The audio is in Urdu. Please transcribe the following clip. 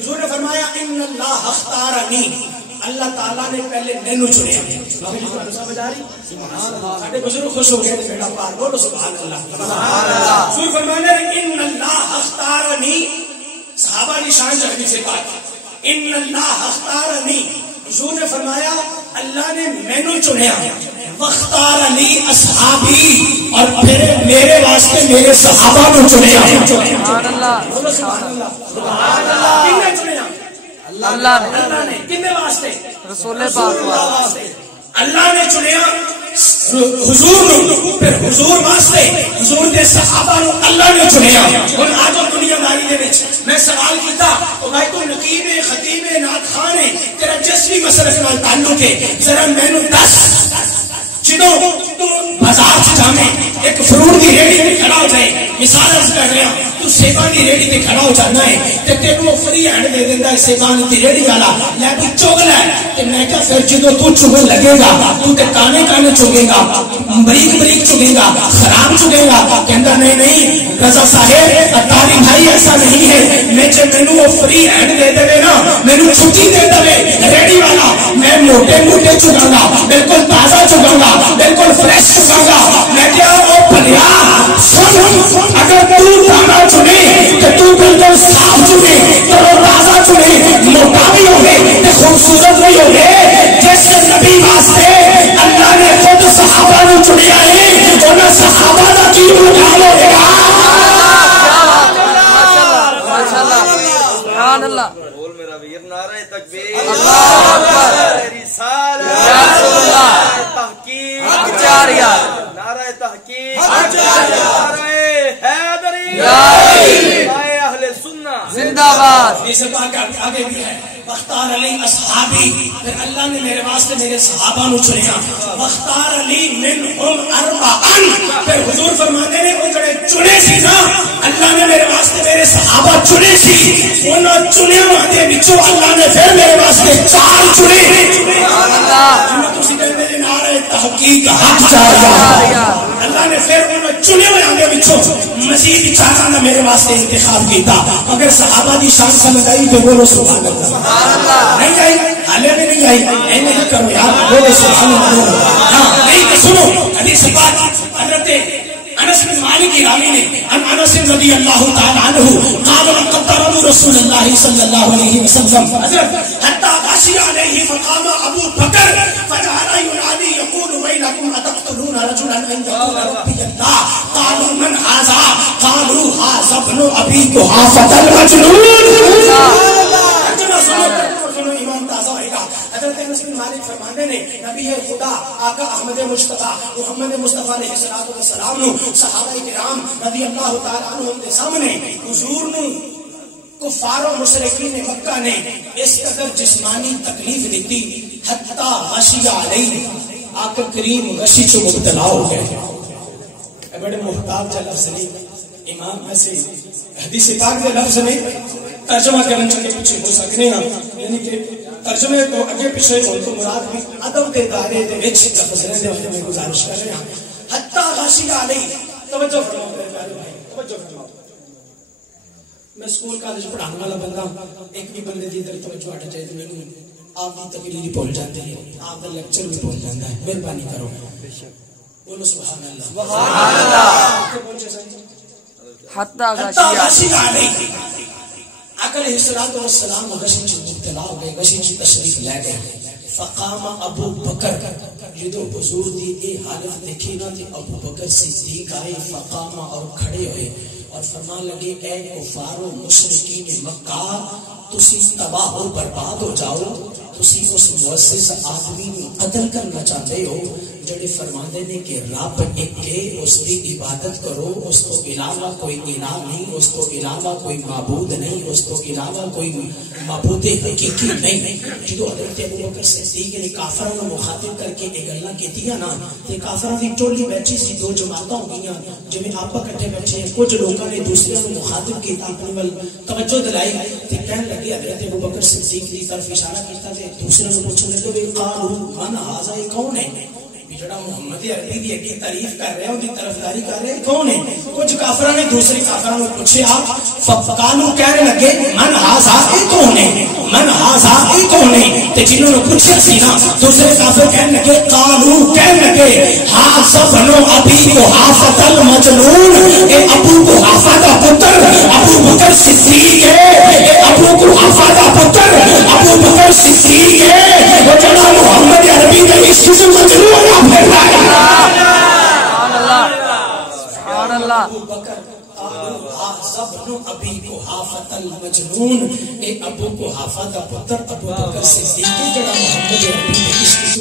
حضور نے فرمایا ان اللہ اختارنی، اللہ تعالیٰ نے پہلے مینو چنیا. سمجھ آ رہی؟ سارے بزرگ خوش ہو گئے تھے بیٹا پار بولو سبحان اللہ. حضور فرمانے ان اللہ اختارنی، صحابہ نشان جہنی سے بات ان اللہ اختارنی. حضور نے فرمایا اللہ نے مینو چنیا، واختارنی اصحابی، اور پھر میرے واسطے میرے صحابہ کو چنیا. سبحان اللہ سبحان اللہ سبحان اللہ. کن نے چنیا؟ اللہ نے. کن کے واسطے؟ رسول پاک واسطے. اللہ نے چنیا حضور نو، پھر حضور واسطے حضور دے صحابہ نو اللہ نے چنیا. ہن آج دنیا داری دے وچ میں سوال کیتا او بھائی تو نقیب خطیب نعت خان ہے، تیرا جس بھی مسلک نال تعلق ہے، ذرا مینوں دس جدوں بازار چ جاویں ایک فروٹ کی ریڑھی تے کھڑا ہو جائے، مثال عرض کر رہا تو سیبان کی ریڑھی تے کھڑا ہو جانا ہے تے تینوں فری ہینڈ دے دیندا ہے سیبان کی ریڑھی والا، لے بھی چگ لے. تے میں کہا پھر جدوں تو چگن لگے گا تو تے کانے کانے چگے گا، بریک بریک چگے گا، خراب چگے گا. کہندا نہیں نہیں رضا صاحب اتاری بھائی ایسا نہیں ہے، میں جے مینوں فری ہینڈ دے دے نا، مینوں چھٹی دے دے ریڑھی والا، میں موٹے موٹے چگاں گا، بالکل تازہ چگاں گا، بالکل فریش چگاں گا. میں کیا او بھلیا سن، اگر تو دانا چنے تو تو بالکل صاف چنے، تو تازہ چنے، موٹا بھی ہوگے تے خوبصورت بھی ہوگے. جس نبی واسطے اللہ نے خود صحابہ نو چنیا ہے، انہاں صحابہ دا کی مقام ہوگا. سبحان اللہ. بول میرا ویر نعرہ تکبیر، اللہ اکبر، رسالت، یا رسول اللہ، تحقیق، جاریہ، نعرہ تحقیق، نعرہ حیدری، یا علی، اہل سنہ زندہ باد. یہ سب آگے بھی ہے. واختار علی اصحابی، پھر اللہ نے میرے واسطے میرے صحابہ نو چنیا. واختار علی منہم اربعن، پھر حضور فرماتے ہیں وہ جڑے چنے سی نا اللہ نے میرے واسطے میرے صحابہ چنے سی، انہاں چنے دے وچوں اللہ نے پھر میرے واسطے 4 چنے. سبحان اللہ. تسی کہندے جے نعرہ تحقیق حق جاریہ، اللہ نے پھر انہاں چنے ہوئے دے وچوں مزید 4 دا میرے واسطے انتخاب کیتا. اگر صحابہ دی شان سمجھ آئی تو بولو سبحان اللہ. نہیں آئی حالے میں نہیں آئی، اینے نہ کرو یار، بولو سبحان اللہ. ہاں نہیں تو سنو حدیث پاک حضرت انس بن مالک کی راوی نے ان انس رضی اللہ تعالی عنہ قال لقد رأى رسول اللہ صلی اللہ علیہ وسلم حضرت حتى غشي عليه فقام ابو بکر فجعل ينادي يقول ويلكم اتقتلون رجلا ان يقول ربي الله قالوا من هذا قالوا هذا ابن ابي قحافة المجنون. حضرت انس بن مالک فرماتے نے نبی خدا آقا احمد مصطفیٰ محمد مصطفیٰ علیہ الصلوۃ والسلام نو صحابہ کرام رضی اللہ تعالی عنہم کے سامنے حضور نو کفار و مشرکین مکہ نے اس قدر جسمانی تکلیف دیتی حتی غشی علیہ، آقا کریم غشی چو مبتلا ہو گئے. بڑے محتاط جا لفظ نہیں، امام ایسے حدیث پاک دے لفظ نہیں ترجمہ کرنے چاہتے پیچھے ہو سکنے ہیں، یعنی کہ ترجمے کو اگے پیچھے ہو تو مراد بھی ادب کے دائرے دے وچ لفظ رہنے دے میں گزارش کر رہے ہیں. حتی غشی علیہ، توجہ فرماؤ میرے پیارے بھائی، توجہ فرماؤ. میں اسکول کالج پڑھانے والا بندہ، ایک بھی بندے دی ادھر توجہ ہٹ جائے تو میں آپ کی تقریر بھول جاتے ہیں، آپ کا لیکچر بھی بھول جاتا ہے. مہربانی کرو بولو سبحان اللہ. سبحان اللہ. حتی غشی علیہ، آقا علیہ الصلوۃ والسلام غشی چ مبتلا ہو گئے، غشی چ تشریف لے گئے. فقام ابو بکر، جدو حضور دی اے حالت دیکھی نا تے ابو بکر صدیق آئے، فقام اور کھڑے ہوئے اور فرمان لگے اے کفار و مشرکین مکہ، تسی تباہ و برباد ہو جاؤ، تسی اس مؤسس آدمی کو قتل کرنا چاہتے ہو جڑے فرماندے نے کہ رب ایک ہے، اس کی عبادت کرو، اس کو علاوہ کوئی الہ نہیں، اس کو علاوہ کوئی معبود نہیں، اس کو علاوہ کوئی معبود حقیقی نہیں. جدو حضرت ابوبکر صدیق نے کافراں نوں مخاطب کر کے یہ گلاں کیتیاں نا تے کافراں دی ٹولی بیٹھی سی، 2 جماعتاں ہو گئیاں، جویں آپ اکٹھے بیٹھے ہیں، کچھ لوگوں نے دوسرے نوں مخاطب کیتا، اپنے ول توجہ دلائی تے کہن لگے حضرت ابوبکر صدیق دی طرف اشارہ کیتا تے دوسرے نوں پوچھنے لگے قالوا من هذا، یہ کون ہے؟ جڑا محمد عربی دی ایڈی تعریف کر رہے ہیں، ان کی طرفداری کر رہے ہیں، کون ہے؟ کچھ کافراں نے دوسرے کافراں کو پوچھا، فقالوا کہنے لگے من هذا، یہ کون ہے من ہاذا ای کون ہے تے جنہوں نے پوچھا سی نا دوسرے کافر کہنے لگے قالو کہنے لگے ہاذا بنو ابی قحافہ المجنون اے ابو قحافہ کا پتر ابو بکر صدیق ہے اے ابو قحافہ کا پتر ابو بکر صدیق ہے وہ جڑا محمد عربی دے عشق سے مجنون نہ پھر رہا ہے سبحان اللہ ابو بکر ہاذا بنو ابی قحافہ المجنون اے ابو قحافہ کا پتر ابو بکر صدیق ہے جڑا محمد عربی دے عشق